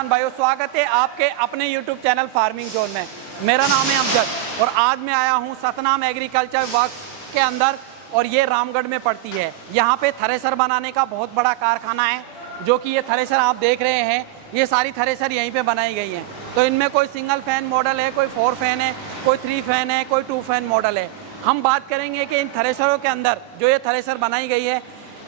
किसान भाइयों, स्वागत है आपके अपने YouTube चैनल फार्मिंग जोन में। मेरा नाम है अमजद और आज मैं आया हूं सतनाम एग्रीकल्चर वर्क्स के अंदर और ये रामगढ़ में पड़ती है। यहां पे थ्रेसर बनाने का बहुत बड़ा कारखाना है, जो कि ये थ्रेसर आप देख रहे हैं, ये सारी थ्रेसर यहीं पे बनाई गई हैं। तो इनमें कोई सिंगल फैन मॉडल है, कोई 4 फैन है, कोई 3 फैन है, कोई 2 फैन मॉडल है। हम बात करेंगे कि इन थ्रेसरों के अंदर जो ये थ्रेसर बनाई गई है,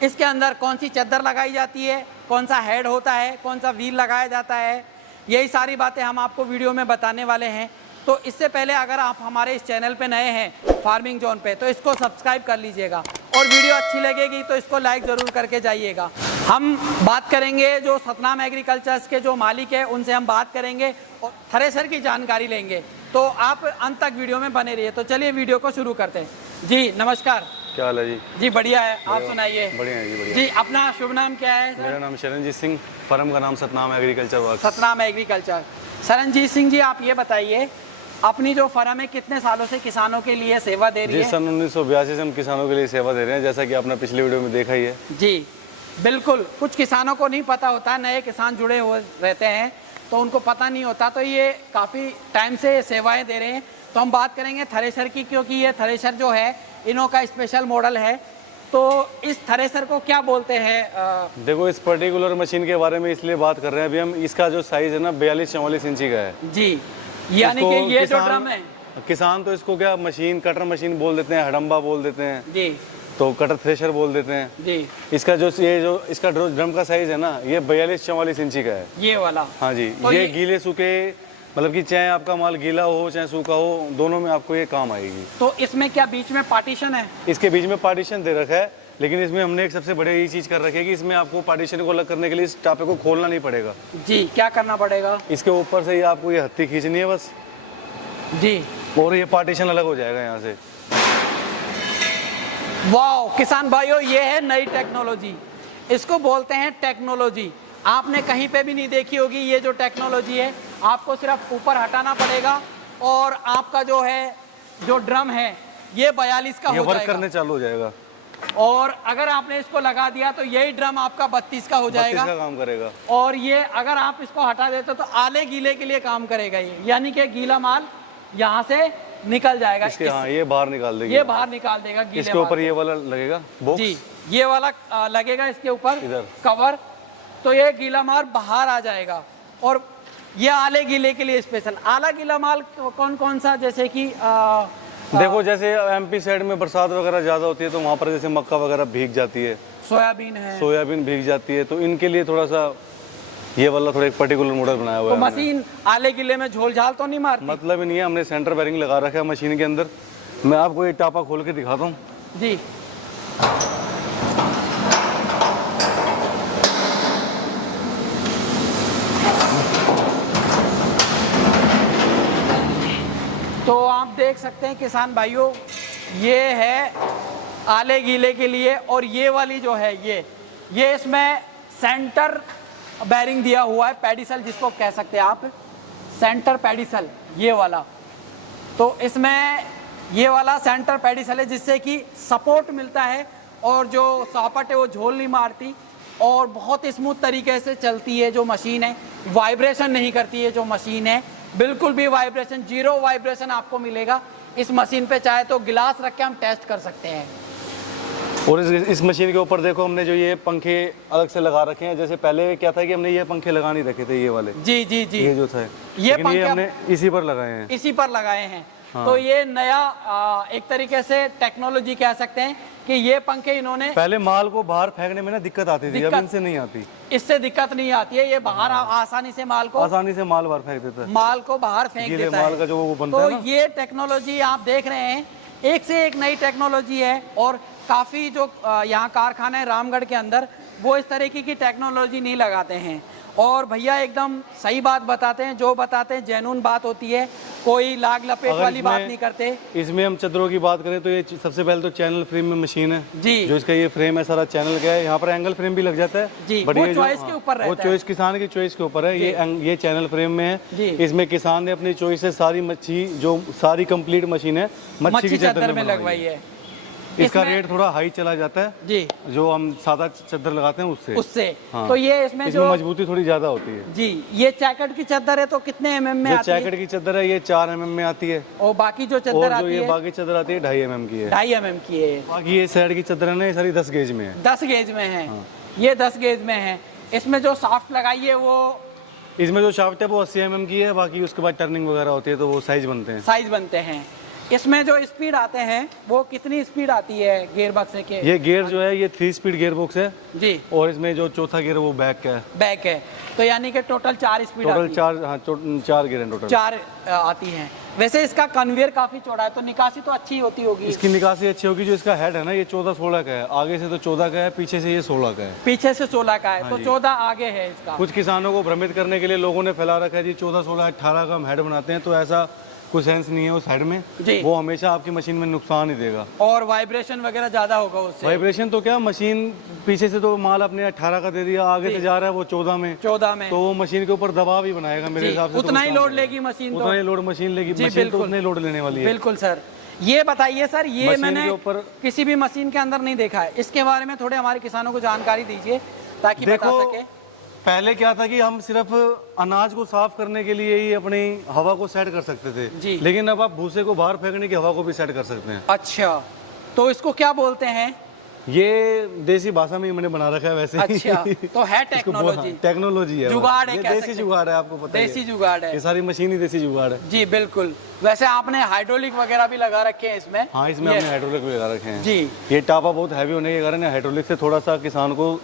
इसके अंदर कौन सी चद्दर लगाई जाती है, कौन सा हेड होता है, कौन सा व्हील लगाया जाता है, यही सारी बातें हम आपको वीडियो में बताने वाले हैं। तो इससे पहले अगर आप हमारे इस चैनल पे नए हैं फार्मिंग जोन पे, तो इसको सब्सक्राइब कर लीजिएगा और वीडियो अच्छी लगेगी तो इसको लाइक ज़रूर करके जाइएगा। हम बात करेंगे जो सतनाम एग्रीकल्चर्स के जो मालिक है उनसे हम बात करेंगे और थ्रेसर की जानकारी लेंगे। तो आप अंत तक वीडियो में बने रहिए। तो चलिए वीडियो को शुरू करते हैं। जी नमस्कार। क्या हाल है जी? जी बढ़िया है, आप सुनाइए। बढ़िया है जी, बढ़िया। जी अपना शुभ नाम क्या है सर? मेरा नाम शरणजीत सिंह, फर्म का नाम Satnam agriculture works. Satnam agriculture. Sharanjit Singh ji, आप ये बताइए अपनी जो फर्म है कितने सालों से किसानों के लिए सेवा दे रही है? जी सन 1982 से हम किसानों के लिए सेवा दे रहे हैं, जैसा कि आपने पिछले वीडियो में देखा ही है। जी बिल्कुल, कुछ किसानों को नहीं पता होता, नए किसान जुड़े हुए रहते हैं तो उनको पता नहीं होता। तो ये काफ़ी टाइम से सेवाएं दे रहे हैं। तो हम बात करेंगे थ्रेसर की, क्योंकि ये थ्रेसर जो है इनों का स्पेशल मॉडल है। तो इस थ्रेसर को क्या बोलते हैं? देखो, इस पर्टिकुलर मशीन के बारे में इसलिए बात कर रहे हैं अभी हम, इसका जो साइज़ है ना 42-44 इंची का है जी। यानी कि ये जो ड्रम है, किसान तो इसको क्या मशीन कटर मशीन बोल देते हैं, हडम्बा बोल देते हैं जी, तो कटर थ्रेशर बोल देते हैं जी। इसका जो इसका ड्रम का साइज़ है ना, ये 42-44 इंची का है, ये वाला। हाँ जी। तो ये गीले सूखे, मतलब कि चाहे आपका माल गीला हो चाहे सूखा हो, दोनों में आपको ये काम आएगी। तो इसमें क्या बीच में पार्टीशन है? इसके बीच में पार्टीशन दे रखा है, लेकिन इसमें हमने एक सबसे बड़ी ये चीज़ कर रखी है कि इसमें आपको पार्टीशन को अलग करने के लिए इस टापे को खोलना नहीं पड़ेगा। जी, क्या करना पड़ेगा? इसके ऊपर से ये आपको ये हत्ती खींचनी है बस जी, और ये पार्टीशन अलग हो जाएगा यहाँ से। वाह किसान भाइयों, ये है नई टेक्नोलॉजी, इसको बोलते हैं टेक्नोलॉजी। आपने कहीं पे भी नहीं देखी होगी ये जो टेक्नोलॉजी है। आपको सिर्फ ऊपर हटाना पड़ेगा और आपका जो है जो ड्रम है ये 42 का हो जाएगा, वर्क करने चालू हो जाएगा। और अगर आपने इसको लगा दिया तो यही ड्रम आपका 32 का हो जाएगा, 32 का काम करेगा। और ये अगर आप इसको हटा देते तो आले गीले के लिए काम करेगा ये, यानी कि गीला माल यहाँ से निकल जाएगा। हाँ, ये बाहर निकाल देगा, ये बाहर निकाल देगा गीले इसके ऊपर ये वाला लगेगा बॉक्स। जी, ये वाला लगेगा इसके ऊपर इधर कवर, तो ये गीला माल बाहर आ जाएगा। और ये आले गीले के लिए स्पेशल आला गीला माल कौन कौन सा, जैसे कि देखो, जैसे एमपी साइड में बरसात वगैरह ज़्यादा होती है तो वहाँ पर जैसे मक्का वगैरह भीग जाती है, सोयाबीन है, सोयाबीन भीग जाती है, तो इनके लिए थोड़ा सा ये वाला थोड़ा एक पर्टिकुलर मॉडल बनाया हुआ है। तो मशीन आले गिले में झोल झाल तो नहीं मारती? मतलब ही नहीं है, हमने सेंटर बेरिंग लगा रखा है मशीन के अंदर। मैं आपको ये टापा खोल के दिखाता हूँ। जी, तो आप देख सकते हैं किसान भाइयों, ये है आले गीले के लिए। और ये वाली जो है ये इसमें सेंटर बैरिंग दिया हुआ है, पेडिसल जिसको कह सकते हैं आप, सेंटर पेडिसल ये वाला। तो इसमें ये वाला सेंटर पेडिसल है जिससे कि सपोर्ट मिलता है और जो सॉपट है वो झोल नहीं मारती और बहुत स्मूथ तरीके से चलती है जो मशीन है। वाइब्रेशन नहीं करती है जो मशीन है, बिल्कुल भी वाइब्रेशन, 0 वाइब्रेशन आपको मिलेगा इस मशीन पे। चाहे तो गिलास रख के हम टेस्ट कर सकते हैं। और इस मशीन के ऊपर देखो, हमने जो ये पंखे अलग से लगा रखे हैं। जैसे पहले क्या था कि हमने ये पंखे लगा नहीं रखे थे, ये वाले। जी जी जी, ये जो था ये पंखे हमने इसी पर लगाए हैं, इसी पर लगाए हैं। हाँ। तो ये नया एक तरीके से टेक्नोलॉजी कह सकते हैं कि ये पंखे इन्होंने, पहले माल को बाहर फेंकने में ना दिक्कत आती थी, अब इनसे नहीं आती, इससे दिक्कत नहीं आती है। ये बाहर आसानी से माल बाहर फेंक देता है, माल को बाहर फेंक देता है, माल का जो वो बनता तो है ना। ये टेक्नोलॉजी आप देख रहे हैं, एक से एक नई टेक्नोलॉजी है। और काफ़ी जो यहाँ कारखाना है रामगढ़ के अंदर, वो इस तरीके की टेक्नोलॉजी नहीं लगाते हैं। और भैया एकदम सही बात बताते हैं, जो बताते हैं जेन्युइन बात होती है, कोई लाग लपेट वाली बात नहीं करते। इसमें हम चद्दरों की बात करें तो ये सबसे पहले तो चैनल फ्रेम में मशीन है जी, जो इसका ये फ्रेम है सारा चैनल का है। यहाँ पर एंगल फ्रेम भी लग जाता है जी, बट वो ये चॉइस के ऊपर रहता है, वो चॉइस किसान की चॉइस के ऊपर है। ये चैनल फ्रेम में है, इसमें किसान ने अपनी चॉइस से सारी मच्छी, जो सारी कंप्लीट मशीन है, मच्छी की चद्दर में लगवाई है। इसका इसमें- रेट थोड़ा हाई चला जाता है, जी, जो हम सादा चादर लगाते हैं उससे। उससे। हाँ। तो ये इसमें जो मजबूती थोड़ी ज्यादा होती है। जी, ये चैकेट की चादर है तो कितने mm में जो आती है? जैकेट की चादर है ये 4 mm में आती है, और बाकी जो चादर और जो आती ये है बाकी चादर आती है 2.5 mm की है। 2.5 mm की है। बाकी ये साइड की चादर है ना, ये सारी 10 गेज में है। 10 गेज में है। हाँ। ये 10 गेज में है। इसमें जो सॉफ्ट लगाई है वो इसमें जो शाफ्ट है वो 80 mm की है, बाकी उसके बाद टर्निंग वगैरह होती है तो वो साइज बनते हैं। साइज बनते हैं। इसमें जो स्पीड आते हैं वो कितनी स्पीड आती है गियर बक्से के? ये गियर जो है ये 3 स्पीड गियर बॉक्स है, जी, और इसमें जो चौथा गियर है वो बैक का है। बैक है। तो यानी कि टोटल 4 स्पीड टोटल आती है। 4, हाँ 4 गियर हैं टोटल। 4 आती हैं। वैसे इसका कन्वेयर काफी चौड़ा है तो निकासी तो अच्छी होती होगी। इसकी निकासी अच्छी होगी। जो इसका हेड है ना ये 14-16 का है, आगे से तो 14 का है, पीछे से ये 16 का है। पीछे से 16 का है, हाँ तो जी। 14 आगे है इसका। कुछ किसानों को भ्रमित करने के लिए लोगों ने फैला रखा है जी 14, 16, 18 का हम हेड बनाते हैं, तो ऐसा कोई सेंस नहीं है उस हेड में। जी। वो हमेशा आपकी मशीन में नुकसान ही देगा। और वाइब्रेशन वगैरह ज्यादा होगा उससे। वाइब्रेशन तो क्या, मशीन पीछे से तो माल अपने 18 का दे दिया, आगे से जा रहा है वो 14 में, 14 में तो वो मशीन के ऊपर दबाव ही बनाएगा मेरे जी, हिसाब से। तो उतना ही नुकसान लोड देगा। लेगी मशीन। उतना ही लोड मशीन लेगी। जी, मशीन तो बिल्कुल। उतना ही लोड लेने वाली है। बिल्कुल सर। ये बताइए सर, ये मशीन मैंने के ऊपर- किसी भी मशीन के अंदर नहीं देखा है, इसके बारे में थोड़े हमारे किसानों को जानकारी दीजिए ताकि बता देखो, सके। पहले क्या था कि हम सिर्फ अनाज को साफ करने के लिए ही अपनी हवा को सेट कर सकते थे, जी। लेकिन अब आप भूसे को बाहर फेंकने की हवा को भी सेट कर सकते हैं। अच्छा, तो इसको क्या बोलते हैं? ये देसी भाषा में ही मैंने बना रखा है वैसे ही। अच्छा, तो है टेक्नोलॉजी। टेक्नोलॉजी है, जुगाड़ है, ये कह देसी सकते हैं। जुगाड़ है, आपको पता ही है। देसी जुगाड़ है। ये सारी मशीन ही देसी जुगाड़ है। जी बिल्कुल। वैसे आपने हाइड्रोलिक वगैरह भी लगा रखे हैं इसमें? हाँ, इसमें ये- हमने हाइड्रोलिक भी लगा रखे हैं। जी, ये टापा बहुत हैवी होने के कारण हाइड्रोलिक से थोड़ा सा किसान को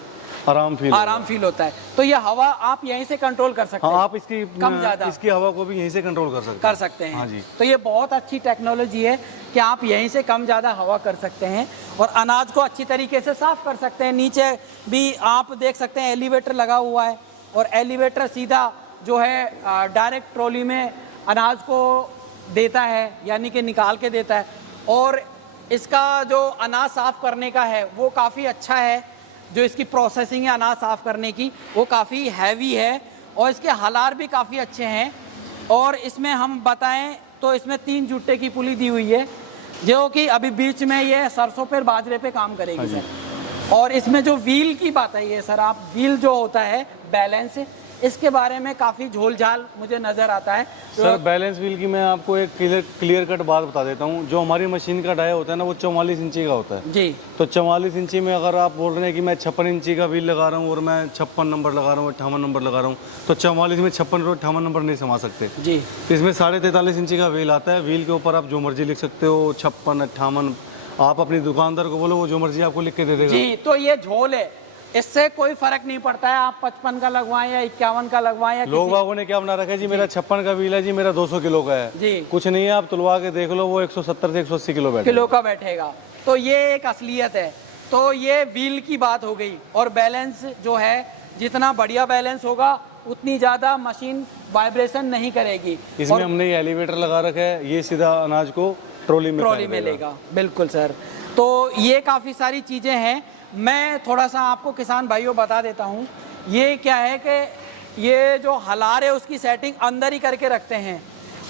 आराम फील आराम फील होता है। तो ये हवा आप यहीं से कंट्रोल कर सकते हाँ, हैं? आप इसकी कम ज्यादा इसकी हवा को भी यहीं से कंट्रोल कर सकते हैं। हैं। हाँ जी। तो ये बहुत अच्छी टेक्नोलॉजी है कि आप यहीं से कम ज़्यादा हवा कर सकते हैं और अनाज को अच्छी तरीके से साफ कर सकते हैं। नीचे भी आप देख सकते हैं एलिवेटर लगा हुआ है, और एलिवेटर सीधा जो है डायरेक्ट ट्रॉली में अनाज को देता है, यानी कि निकाल के देता है। और इसका जो अनाज साफ करने का है वो काफ़ी अच्छा है। जो इसकी प्रोसेसिंग है अनाज साफ करने की वो काफ़ी हैवी है, और इसके हलार भी काफ़ी अच्छे हैं। और इसमें हम बताएं तो इसमें 3 जुट्टे की पुली दी हुई है, जो कि अभी बीच में ये सरसों पे बाजरे पे काम करेगी सर। और इसमें जो व्हील की बात है ये सर, आप व्हील जो होता है बैलेंस, इसके बारे में काफ़ी झोल-झाल मुझे नज़र आता है। सर, बैलेंस व्हील की मैं आपको एक क्लियर कट बात बता देता हूँ। जो हमारी मशीन का डाया होता है ना वो 44 इंची का होता है। जी, तो 44 इंची में अगर आप बोल रहे हैं कि मैं 56 इंची का व्हील लगा रहा हूँ और मैं 56 नंबर लगा रहा हूँ, 58 नंबर लगा रहा हूँ, तो 44 में 56 और 58 नंबर नहीं समा सकते। जी, इसमें 43.5 इंची का व्हील आता है। व्हील के ऊपर आप जो मर्जी लिख सकते हो, 56, 58। आप अपनी दुकानदार को बोलो, वो जो मर्जी आपको लिख के दे देगा। जी। तो ये झोल है, इससे कोई फर्क नहीं पड़ता है आप 55 का लगवाएं या 51 का लगवाएं या लोग किसी। बागों ने क्या बना रखा है जी, मेरा 56 का व्हील है जी, मेरा 200 किलो का है जी, कुछ नहीं है, आप तुलवा के देख लो, वो 170 से 180 किलो बैठे। किलो का बैठेगा। तो ये एक असलियत है। तो ये व्हील की बात हो गई। और बैलेंस जो है, जितना बढ़िया बैलेंस होगा उतनी ज़्यादा मशीन वाइब्रेशन नहीं करेगी। इसमें हमने ये एलिवेटर लगा रखा है, ये सीधा अनाज को ट्रॉली में ट्रॉली में लेगा। बिल्कुल सर। तो ये काफ़ी सारी चीज़ें हैं। मैं थोड़ा सा आपको किसान भाइयों बता देता हूँ। ये क्या है कि ये जो हलार है उसकी सेटिंग अंदर ही करके रखते हैं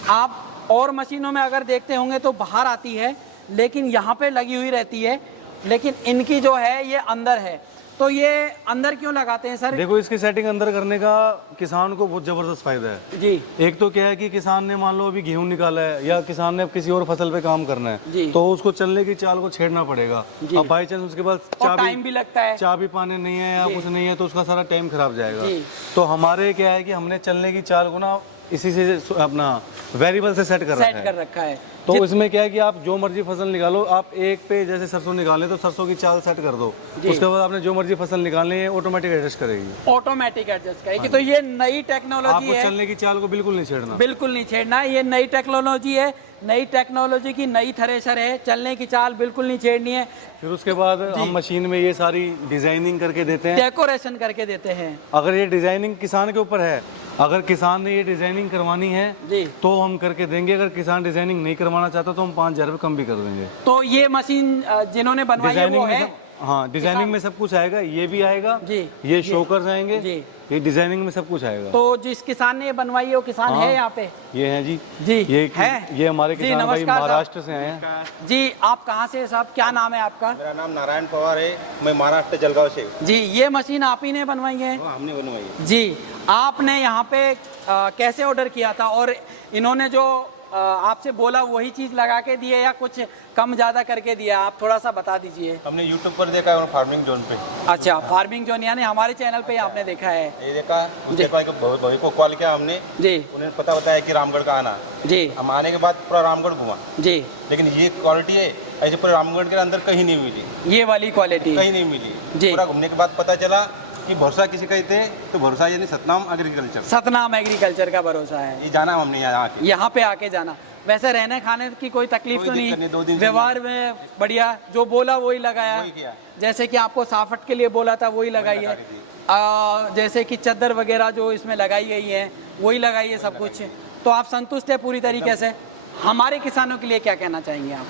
आप। और मशीनों में अगर देखते होंगे तो बाहर आती है, लेकिन यहाँ पे लगी हुई रहती है, लेकिन इनकी जो है ये अंदर है। तो ये अंदर क्यों लगाते हैं सर? देखो, इसकी सेटिंग अंदर करने का किसान को बहुत जबरदस्त फायदा है जी, एक तो क्या है कि किसान ने मान लो अभी गेहूं निकाला है या किसान ने अब किसी और फसल पे काम करना जी। है, तो उसको चलने की चाल को छेड़ना पड़ेगा। अब बाई चांस उसके पास और टाइम भी लगता है। चाबी पाने नहीं है या कुछ नहीं है, तो उसका सारा टाइम खराब जाएगा। जी। तो हमारे क्या है कि हमने चलने की चाल को ना इसी से अपना वेरिएबल से सेट कर रखा है। तो इसमें क्या है कि आप जो मर्जी फसल निकालो, आप एक पे जैसे सरसों निकालें तो सरसों की चाल सेट कर दो, उसके बाद आपने जो मर्जी फसल निकालनी है ऑटोमेटिक एडजस्ट करेगी। ऑटोमेटिक एडजस्ट करेगी। तो ये नई टेक्नोलॉजी आपको है। चलने की चाल को बिल्कुल नहीं छेड़ना। बिल्कुल नहीं छेड़ना। ये नई टेक्नोलॉजी है, नई टेक्नोलॉजी की नई थ्रेशर है, चलने की चाल बिल्कुल नहीं छेड़नी है। फिर उसके बाद हम मशीन में ये सारी डिजाइनिंग करके देते हैं, डेकोरेशन करके देते हैं। अगर ये डिजाइनिंग किसान के ऊपर है, अगर किसान ने ये डिजाइनिंग करवानी है जी, तो हम करके देंगे। अगर किसान डिजाइनिंग नहीं करवाना चाहता तो हम 5,000 रुपये कम भी कर देंगे। तो ये मशीन जिन्होंने बनवाई है वो है? हाँ डिजाइनिंग में सब कुछ आएगा, ये भी आएगा जी, ये शोकर्स आएंगे जी। ये डिजाइनिंग में सब कुछ आएगा। तो जिस किसान ने ये बनवाई है वो किसान है यहाँ पे? ये हैं जी। जी ये है। ये हमारे जी, किसान भाई नमस्कार साहब। महाराष्ट्र से आए हैं। जी आप कहाँ से साहब, क्या नाम है आपका? मेरा नाम नारायण पवार है, मैं महाराष्ट्र जलगांव से हूँ। जी ये मशीन आप ही ने बनवाई है? हाँ, हमने बनवाई है। जी आपने यहाँ पे कैसे ऑर्डर किया था और इन्होंने जो आपसे बोला वही चीज़ लगा के दिए या कुछ कम ज़्यादा करके दिया, आप थोड़ा सा बता दीजिए। हमने यूट्यूब पर देखा है फार्मिंग जोन पे। अच्छा फार्मिंग जोन यानी हमारे चैनल पे आपने देखा है? ये देखा, उसके बाद भाई को कॉल किया हमने, जी उन्हें पता बताया कि रामगढ़ का आना। जी हम आने के बाद पूरा रामगढ़ घुमा, जी। लेकिन ये क्वालिटी है ऐसे पूरे रामगढ़ के अंदर कहीं नहीं मिली, ये वाली क्वालिटी कहीं नहीं मिली। जी। पूरा घूमने के बाद पता चला कि भरोसा किसी कहते हैं, तो भरोसा यानी सतनाम एग्रीकल्चर। सतनाम एग्रीकल्चर का भरोसा है। ये जाना हमने यहाँ आके। यहाँ पे आके जाना। वैसे रहने खाने की कोई तकलीफ तो कोई दिक्कत नहीं, 2 दिन नहीं, से व्यवहार में बढ़िया, जो बोला वही लगाया। वही किया। जैसे कि आपको साफट के लिए बोला था वही लगाई है। जैसे कि चद्दर वगैरह जो इसमें लगाई गई है वही लगाई है सब कुछ। तो आप संतुष्ट है पूरी तरीके से? हमारे किसानों के लिए क्या कहना चाहेंगे आप?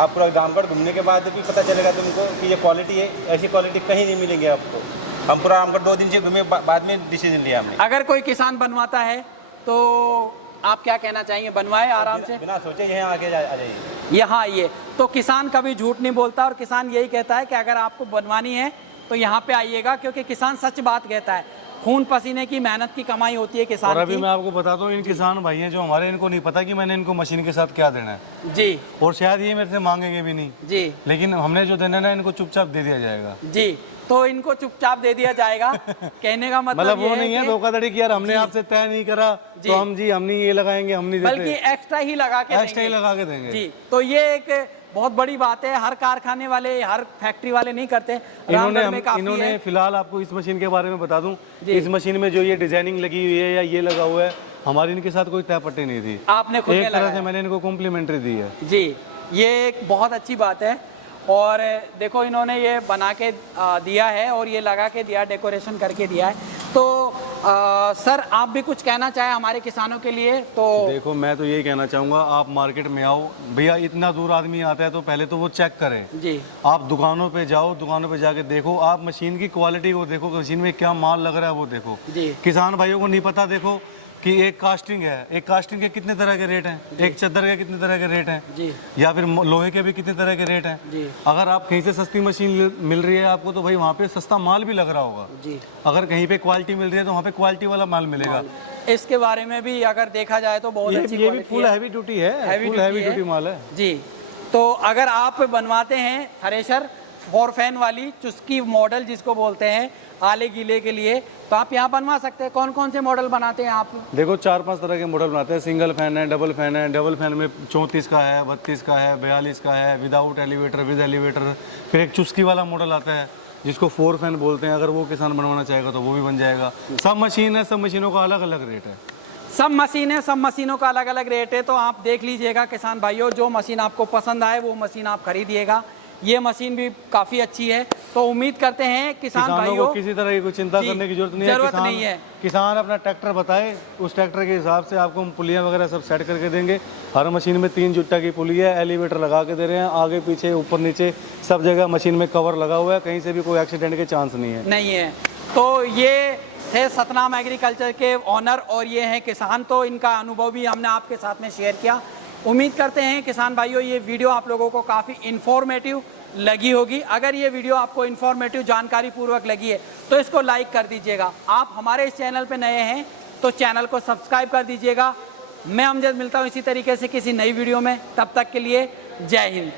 आप पूरा रामगढ़ घूमने के बाद भी पता चलेगा तुमको कि ये क्वालिटी है, ऐसी क्वालिटी कहीं नहीं मिलेंगे आपको। हम पूरा रामगढ़ 2 दिन से घूमे, बाद में डिसीजन लिया हमने। अगर कोई किसान बनवाता है तो आप क्या कहना चाहेंगे? बनवाए आराम से, बिना सोचे यहाँ आगे आ जाइए, यहाँ आइए। तो किसान कभी झूठ नहीं बोलता और किसान यही कहता है कि अगर आपको बनवानी है तो यहाँ पे आइएगा, क्योंकि किसान सच बात कहता है। खून पसीने की मेहनत की कमाई होती है किसान और अभी की। मैं आपको बताता हूँ, इन किसान भाई हैं जो हमारे, इनको नहीं पता कि मैंने इनको मशीन के साथ क्या देना है जी और शायद ये मेरे से मांगेंगे भी नहीं, जी लेकिन हमने जो देना है ना इनको चुपचाप दे दिया जाएगा। जी। तो इनको चुपचाप दे दिया जाएगा कहने का मतलब वो ये नहीं है कि धोखाधड़ी की यार हमने आपसे तय नहीं करा तो हम नहीं ये लगाएंगे, हम नहीं बल्कि देते, एक्स्ट्रा ही लगा के एक्स्ट्रा ही देंगे। लगा के देंगे जी। तो ये एक बहुत बड़ी बात है, हर कारखाने वाले हर फैक्ट्री वाले नहीं करते। रामगढ़ में काफी इन्होंने है। फिलहाल आपको इस मशीन के बारे में बता दूं, इस मशीन में जो ये डिजाइनिंग लगी हुई है या ये लगा हुआ है, हमारी इनके साथ कोई तय पट्टी नहीं थी, आपने खुद एक तरह से मैंने इनको कॉम्प्लीमेंट्री दी है। जी ये एक बहुत अच्छी बात है। और देखो इन्होंने ये बना के दिया है और ये लगा के दिया, डेकोरेशन करके दिया है। तो सर आप भी कुछ कहना चाहें हमारे किसानों के लिए? तो देखो मैं तो यही कहना चाहूँगा, आप मार्केट में आओ भैया, इतना दूर आदमी आता है तो पहले तो वो चेक करे। जी आप दुकानों पे जाओ, दुकानों पे जाके देखो, आप मशीन की क्वालिटी को देखो, मशीन में क्या माल लग रहा है वो देखो। जी किसान भाइयों को नहीं पता देखो कि एक कास्टिंग है, एक कास्टिंग के कितने तरह के रेट हैं, एक चद्दर के कितने तरह के रेट हैं, जी या फिर लोहे के भी कितने तरह के रेट हैं। जी अगर आप कहीं से सस्ती मशीन मिल रही है आपको तो भाई वहाँ पे सस्ता माल भी लग रहा होगा। जी। अगर कहीं पे क्वालिटी मिल रही है तो वहाँ पे क्वालिटी वाला माल मिलेगा। इसके बारे में भी अगर देखा जाए तो बहुत अच्छी ये भी फुल हैवी ड्यूटी है, फुल हैवी ड्यूटी माल है जी। तो अगर आप बनवाते हैं थ्रेशर 4 फैन वाली चुस्की मॉडल जिसको बोलते हैं आले गीले के लिए, तो आप यहाँ बनवा सकते हैं। कौन कौन से मॉडल बनाते हैं आप? देखो 4-5 तरह के मॉडल बनाते हैं। सिंगल फैन है, डबल फैन है। डबल फैन में 34 का है, 32 का है, 42 का है, विदाउट एलिवेटर, विद एलिवेटर। फिर एक चुस्की वाला मॉडल आता है जिसको 4 फैन बोलते हैं। अगर वो किसान बनवाना चाहेगा तो वो भी बन जाएगा। सब मशीन है, सब मशीनों का अलग अलग रेट है। सब मशीन है, सब मशीनों का अलग अलग रेट है। तो आप देख लीजिएगा किसान भाइयों, जो मशीन आपको पसंद आए वो मशीन आप खरीदिएगा। ये मशीन भी काफ़ी अच्छी है। तो उम्मीद करते हैं किसान भाइयों को किसी तरह की कोई चिंता करने की जरूरत नहीं है। किसान अपना ट्रैक्टर बताए, उस ट्रैक्टर के हिसाब से आपको हम पुलियाँ वगैरह सब सेट करके देंगे। हर मशीन में 3 जुट्टा की पुली है, एलिवेटर लगा के दे रहे हैं, आगे पीछे ऊपर नीचे सब जगह मशीन में कवर लगा हुआ है, कहीं से भी कोई एक्सीडेंट के चांस नहीं है। तो ये थे सतनाम एग्रीकल्चर के ऑनर और ये हैं किसान। तो इनका अनुभव भी हमने आपके साथ में शेयर किया। उम्मीद करते हैं किसान भाइयों ये वीडियो आप लोगों को काफ़ी इन्फॉर्मेटिव लगी होगी। अगर ये वीडियो आपको इन्फॉर्मेटिव जानकारी पूर्वक लगी है तो इसको लाइक कर दीजिएगा। आप हमारे इस चैनल पे नए हैं तो चैनल को सब्सक्राइब कर दीजिएगा। मैं अमजद मिलता हूँ इसी तरीके से किसी नई वीडियो में। तब तक के लिए जय हिंद।